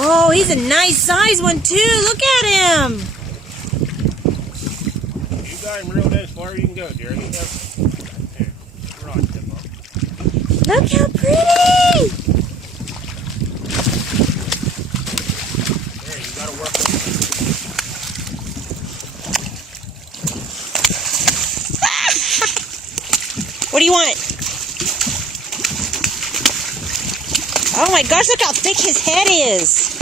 Oh, he's a nice size one too. Look at him. You got him real nice. Far you can go, dear. Here, we're on tip up. Look how pretty. There, you got to work with him. What do you want? Oh my gosh, look how thick his head is.